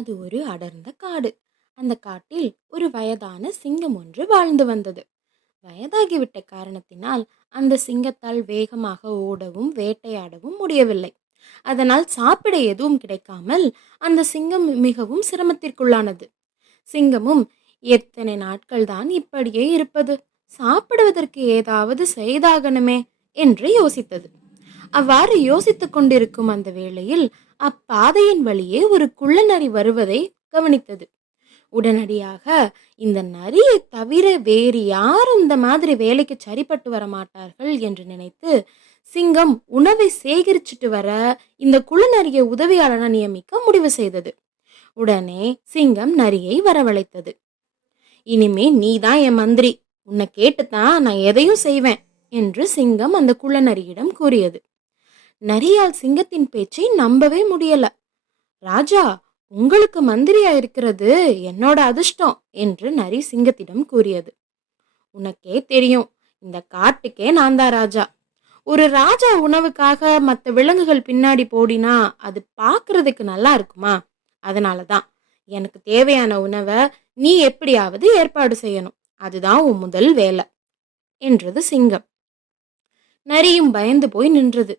அது ஒரு அடர்ந்த காடு. அந்த காட்டில் ஒரு வயதான சிங்கம் ஒன்று வாழ்ந்து வந்தது. வயதாகிவிட்ட காரணத்தினால் அந்த சிங்கத்தால் வேகமாக ஓடவும் வேட்டையாடவும் முடியவில்லை. அதனால் சாப்பிட எதுவும் கிடைக்காமல் அந்த சிங்கம் மிகவும் சிரமத்திற்குள்ளானது. சிங்கமும் எத்தனை நாட்கள் தான் இப்படியே இருப்பது, சாப்பிடுவதற்கு ஏதாவது செய்தாகணுமே என்று யோசித்தது. அவ்வாறு யோசித்துக் கொண்டிருக்கும் அந்த வேளையில் அப்பாதையின் வழியே ஒரு குள்ளநரி வருவதை கவனித்தது. உடனடியாக இந்த நரியை தவிர வேறு யாரும் இந்த மாதிரி வேலைக்கு சரிப்பட்டு வர மாட்டார்கள் என்று நினைத்து சிங்கம் உணவை சேகரிச்சுட்டு வர இந்த குள்ளநரியை உதவியாளனா நியமிக்க முடிவு செய்தது. உடனே சிங்கம் நரியை வரவழைத்தது. இனிமே நீதான் என் மந்திரி, உன்னை கேட்டுத்தான் நான் எதையும் செய்வேன் என்று சிங்கம் அந்த குள்ளநரியிடம் கூறியது. நரியால் சிங்கத்தின் பேச்சை நம்பவே முடியல. ராஜா, உங்களுக்கு மந்திரியா இருக்கிறது என்னோட அதிர்ஷ்டம் என்று நரி சிங்கத்திடம் கூறியது. உனக்கே தெரியும், இந்த காட்டுக்கே நான் தான் ராஜா. ஒரு ராஜா உணவுக்காக மற்ற விலங்குகள் பின்னாடி போடினா அது பார்க்கறதுக்கு நல்லா இருக்குமா? அதனாலதான் எனக்கு தேவையான உணவை நீ எப்படியாவது ஏற்பாடு செய்யணும். அதுதான் உன் முதல் வேலை என்றது சிங்கம். நரியும் பயந்து போய் நின்றது.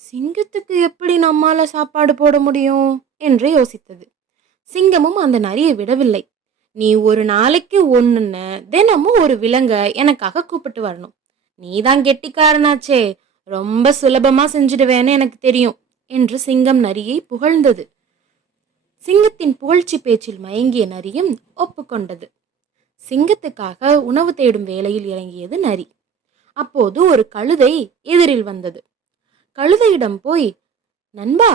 சிங்கத்துக்கு எப்படி நம்மால சாப்பாடு போட முடியும் என்று யோசித்தது. சிங்கமும் அந்த நரியை விடவில்லை. நீ ஒரு நாளைக்கு ஒண்ணுன்னு தினமும் ஒரு விலங்க எனக்காக கூப்பிட்டு வரணும். நீதான் கெட்டிக்காரனாச்சே, ரொம்ப சுலபமா செஞ்சிடுவேன்னு எனக்கு தெரியும் என்று சிங்கம் நரியை புகழ்ந்தது. சிங்கத்தின் புகழ்ச்சி பேச்சில் மயங்கிய நரியும் ஒப்புக்கொண்டது. சிங்கத்துக்காக உணவு தேடும் வேலையில் இறங்கியது நரி. அப்போது ஒரு கழுதை எதிரில் வந்தது. கழுதையிடம் போய், நண்பா,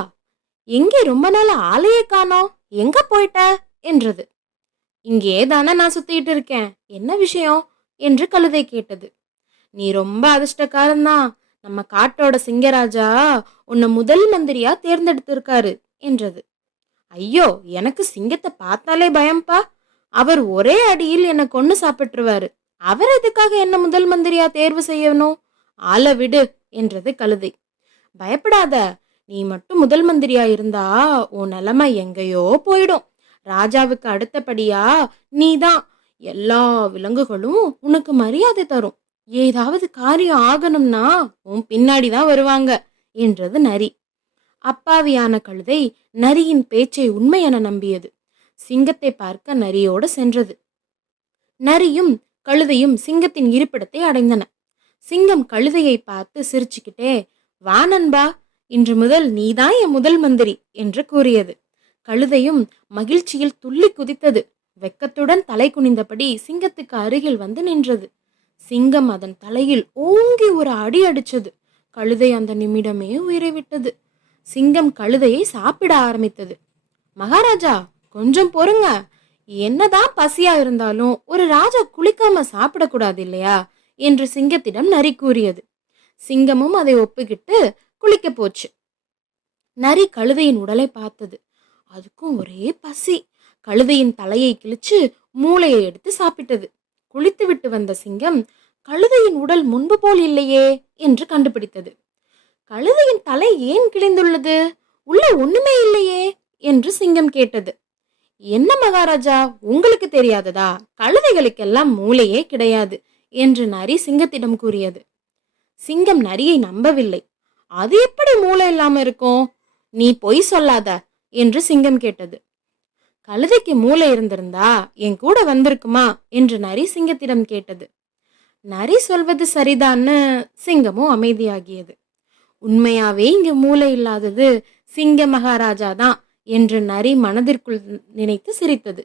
எங்கே ரொம்ப நாள் ஆளையே காணோம், எங்க போயிட்ட என்றது. இங்கே தானே நான் சுத்திட்டு இருக்கேன், என்ன விஷயம் என்று கழுதை கேட்டது. நீ ரொம்ப அதிர்ஷ்டக்காரன்தான், நம்ம காட்டோட சிங்கராஜா உன்னை முதல் மந்திரியா தேர்ந்தெடுத்திருக்காரு என்றது. ஐயோ, எனக்கு சிங்கத்தை பார்த்தாலே பயம்பா, அவர் ஒரே அடியில் என்னை கொன்னு சாப்பிட்டுருவாரு, அவர் எதுக்காக என்ன முதல் மந்திரியா தேர்வு செய்யணும், ஆள விடு என்றது கழுதை. பயப்படாத, நீ மட்டும் முதல் மந்திரியா இருந்தா உன் நிலைமை எங்கேயோ போயிடும். ராஜாவுக்கு அடுத்தபடியா நீதான், எல்லா விலங்குகளும் உனக்கு மரியாதை தரும், ஏதாவது காரியம் ஆகணும்னா உன் பின்னாடிதான் வருவாங்க என்றது நரி. அப்பாவியான கழுதை நரியின் பேச்சை உண்மை என நம்பியது. சிங்கத்தை பார்க்க நரியோடு சென்றது. நரியும் கழுதையும் சிங்கத்தின் இருப்பிடத்தை அடைந்தன. சிங்கம் கழுதையை பார்த்து சிரிச்சுக்கிட்டே, வா நண்பா, இன்று முதல் நீதான் என் முதல் மந்திரி என்று கூறியது. கழுதையும் மகிழ்ச்சியில் துள்ளி குதித்தது. வெக்கத்துடன் தலை குனிந்தபடி சிங்கத்துக்கு அருகில் வந்து நின்றது. சிங்கம் அதன் தலையில் ஓங்கி ஒரு அடி அடிச்சது. கழுதை அந்த நிமிடமே உயிரை விட்டது. சிங்கம் கழுதையை சாப்பிட ஆரம்பித்தது. மகாராஜா, கொஞ்சம் பொறுங்க, என்னதான் பசியா இருந்தாலும் ஒரு ராஜா குளிக்காம சாப்பிடக்கூடாது இல்லையா என்று சிங்கத்திடம் நரி கூறியது. சிங்கமும் அதை ஒப்புக்கிட்டு குளிக்க போச்சு. நரி கழுதையின் உடலை பார்த்தது. அதுக்கும் ஒரே பசி. கழுதையின் தலையை கிழிச்சு மூளையை எடுத்து சாப்பிட்டது. குளித்து விட்டு வந்த சிங்கம் கழுதையின் உடல் முன்பு போல் இல்லையே என்று கண்டுபிடித்தது. கழுதையின் தலை ஏன் கிழிந்துள்ளது, உள்ள ஒண்ணுமே இல்லையே என்று சிங்கம் கேட்டது. என்ன மகாராஜா, உங்களுக்கு தெரியாததா, கழுதைகளுக்கெல்லாம் மூளையே கிடையாது என்று நரி சிங்கத்திடம் கூறியது. சிங்கம் நரியை நம்பவில்லை. அது எப்படி மூளை இல்லாம இருக்கும், நீ பொய் சொல்லாத என்று சிங்கம் கேட்டது. கழுதைக்கு மூளை இருந்திருந்தா என் கூட வந்திருக்குமா என்று நரி சிங்கத்திடம் கேட்டது. நரி சொல்வது சரிதான்னு சிங்கமும் அமைதியாகியது. உண்மையாவே இங்கு மூளை இல்லாதது சிங்க மகாராஜா தான் என்று நரி மனதிற்குள் நினைத்து சிரித்தது.